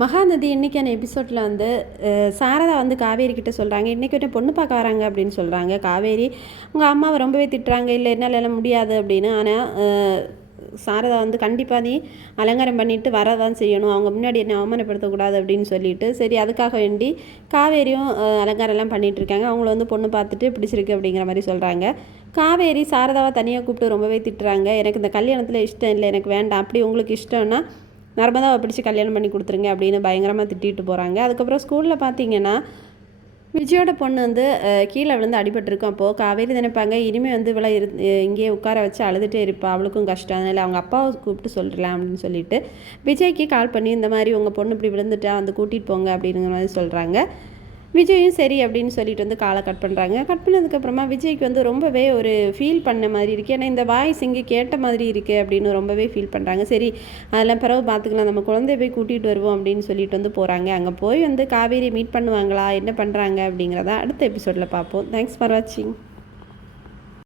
மகாநதி இன்றைக்கான எபிசோடில் வந்து சாரதா வந்து காவேரி கிட்ட சொல்கிறாங்க, இன்றைக்கி ஒரு பொண்ணு பார்க்க வராங்க அப்படின்னு சொல்கிறாங்க. காவேரி உங்கள் அம்மாவை ரொம்பவே திட்டுறாங்க, இல்லை என்னால் எல்லாம் முடியாது அப்படின்னு. ஆனால் சாரதா வந்து கண்டிப்பாக நீ அலங்காரம் பண்ணிவிட்டு வரதான் செய்யணும், அவங்க முன்னாடி என்னை அவமானப்படுத்தக்கூடாது அப்படின்னு சொல்லிட்டு, சரி அதுக்காக வேண்டி காவேரியும் அலங்காரம்லாம் பண்ணிகிட்டு இருக்காங்க. அவங்கள வந்து பொண்ணு பார்த்துட்டு பிடிச்சிருக்கு அப்படிங்கிற மாதிரி சொல்கிறாங்க. காவேரி சாரதாவை தனியாக கூப்பிட்டு ரொம்பவே திட்டுறாங்க. எனக்கு இந்த கல்யாணத்தில் இஷ்டம் இல்லை, எனக்கு வேண்டாம், அப்படி உங்களுக்கு இஷ்டம்னா நர்மதாவை பிடிச்சி கல்யாணம் பண்ணி கொடுத்துருங்க அப்படின்னு பயங்கரமாக திட்டிட்டு போகிறாங்க. அதுக்கப்புறம் ஸ்கூலில் பார்த்தீங்கன்னா விஜயோட பொண்ணு வந்து கீழே விழுந்து அடிபட்டிருக்கும். அப்போது காவேரி நினைப்பாங்க, இனிமேல் வந்து இவளை இங்கேயே உட்கார வச்சு அழுதுகிட்டே இருப்பா, அவளுக்கும் கஷ்டம், அதனால் அவங்க அப்பாவை கூப்பிட்டு சொல்லிடலாம் அப்படின்னு சொல்லிட்டு விஜய்க்கு கால் பண்ணி இந்த மாதிரி உங்கள் பொண்ணு இப்படி விழுந்துட்டா வந்து கூட்டிகிட்டு போங்க அப்படிங்கிற மாதிரி சொல்கிறாங்க. விஜயும் சரி அப்படின்னு சொல்லிட்டு வந்து காலை கட் பண்ணுறாங்க. கட் பண்ணதுக்கப்புறமா விஜய்க்கு வந்து ரொம்பவே ஒரு ஃபீல் பண்ண மாதிரி இருக்குது. ஏன்னா இந்த வாய்ஸ் இங்கே கேட்ட மாதிரி இருக்குது அப்படின்னு ரொம்பவே ஃபீல் பண்ணுறாங்க. சரி அதெல்லாம் பிறகு பார்த்துக்கலாம், நம்ம குழந்தைய போய் கூட்டிகிட்டு வருவோம் அப்படின்னு சொல்லிட்டு வந்து போகிறாங்க. அங்கே போய் வந்து காவேரி மீட் பண்ணுவாங்களா, என்ன பண்ணுறாங்க அப்படிங்கிறத அடுத்த எபிசோடில் பார்ப்போம். தேங்க்ஸ் ஃபார் வாட்சிங்.